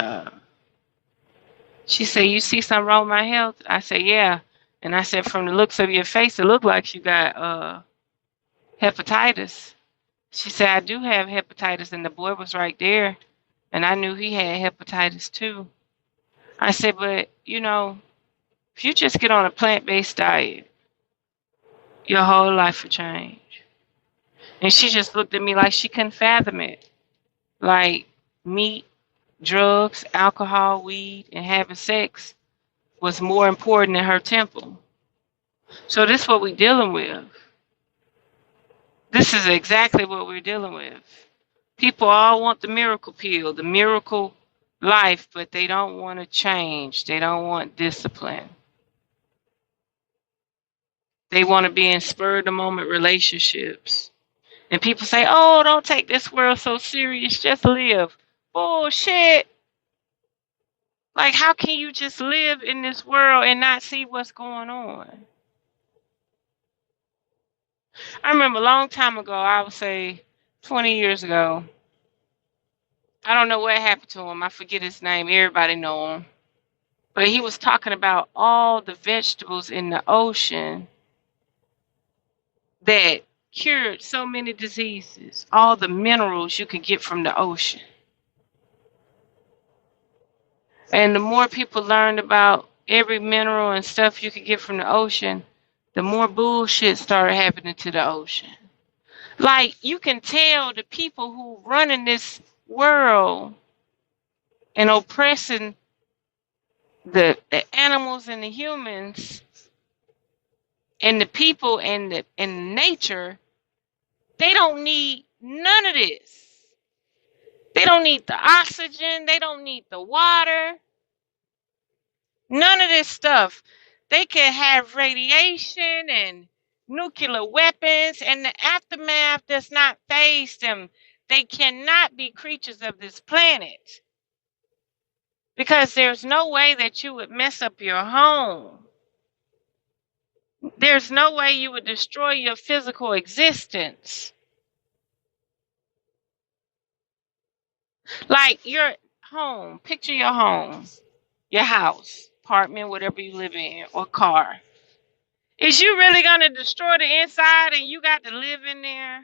she said, you see something wrong with my health? I said, yeah. And I said, from the looks of your face, it looked like you got hepatitis. She said, I do have hepatitis. And the boy was right there. And I knew he had hepatitis too. I said, but, you know, if you just get on a plant-based diet, your whole life will change. And she just looked at me like she couldn't fathom it. Like meat, drugs, alcohol, weed, and having sex was more important than her temple. So this is what we're dealing with. This is exactly what we're dealing with. People all want the miracle pill, the miracle life, but they don't want to change. They don't want discipline. They want to be in spur-of-the-moment relationships. And people say, oh, don't take this world so serious. Just live. Bullshit. Like, how can you just live in this world and not see what's going on? I remember a long time ago, I would say 20 years ago, I don't know what happened to him. I forget his name. Everybody know him. But he was talking about all the vegetables in the ocean that cured so many diseases, all the minerals you could get from the ocean. And the more people learned about every mineral and stuff you could get from the ocean, the more bullshit started happening to the ocean. Like, you can tell the people who running this world and oppressing the animals and the humans and the people and nature, they don't need none of this. They don't need the oxygen. They don't need the water. None of this stuff. They can have radiation and nuclear weapons, and the aftermath does not faze them. They cannot be creatures of this planet because there's no way that you would mess up your home. There's no way you would destroy your physical existence. Like your home, picture your home, your house, apartment, whatever you live in, or car. Is you really going to destroy the inside and you got to live in there?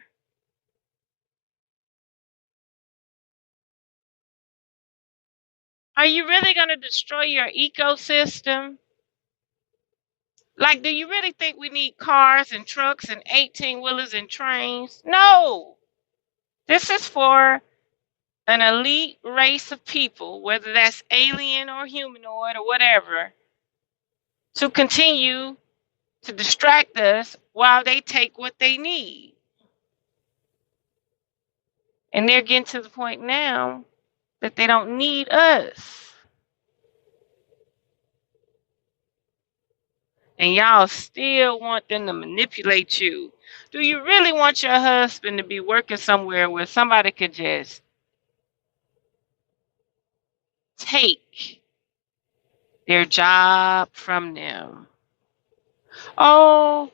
Are you really going to destroy your ecosystem? Like, do you really think we need cars and trucks and 18-wheelers and trains? No. This is for an elite race of people, whether that's alien or humanoid or whatever, to continue to distract us while they take what they need. And they're getting to the point now that they don't need us. And y'all still want them to manipulate you. Do you really want your husband to be working somewhere where somebody could just take their job from them? Oh,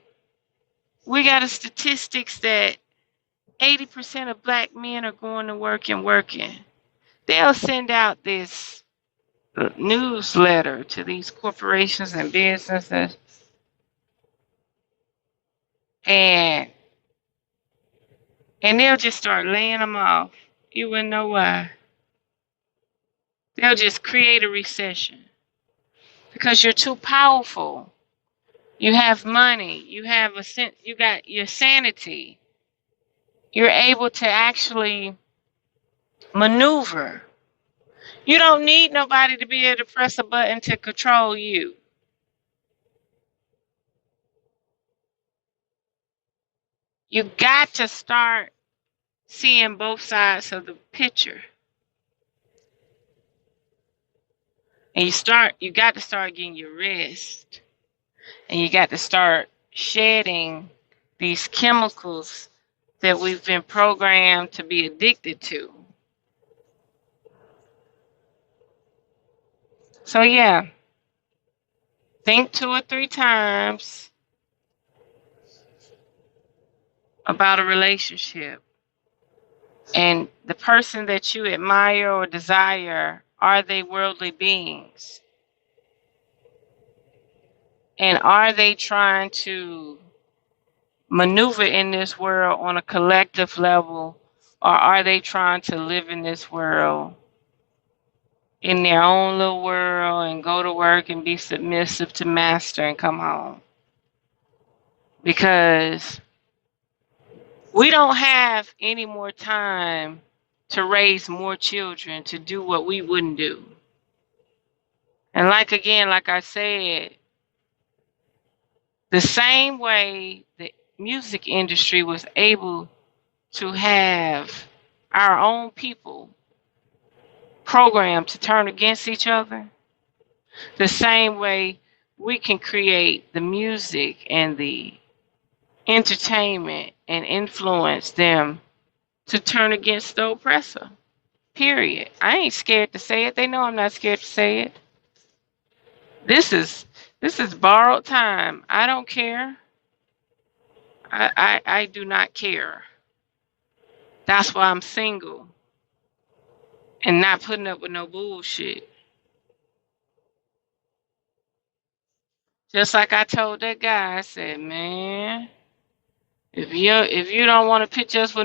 we got a statistics that 80% of black men are going to work and working. They'll send out this newsletter to these corporations and businesses, and they'll just start laying them off. You wouldn't know why. They'll just create a recession because you're too powerful. You have money. You have you got your sanity. You're able to actually maneuver. You don't need nobody to be able to press a button to control you. You got to start seeing both sides of the picture. And you got to start getting your rest. And you got to start shedding these chemicals that we've been programmed to be addicted to. So yeah, think 2 or 3 times about a relationship. And the person that you admire or desire, are they worldly beings? And are they trying to maneuver in this world on a collective level, or are they trying to live in this world in their own little world and go to work and be submissive to master and come home? Because we don't have any more time to raise more children to do what we wouldn't do. And like I said, the same way the music industry was able to have our own people programmed to turn against each other, the same way we can create the music and the entertainment and influence them to turn against the oppressor. Period. I ain't scared to say it. They know I'm not scared to say it. This is borrowed time. I don't care. I do not care. That's why I'm single and not putting up with no bullshit. Just like I told that guy, I said, man, if you don't want to pitch us with